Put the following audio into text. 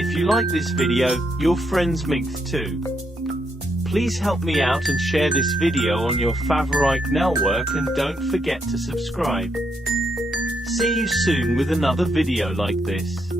If you like this video, your friends might too. Please help me out and share this video on your favorite network, and don't forget to subscribe. See you soon with another video like this.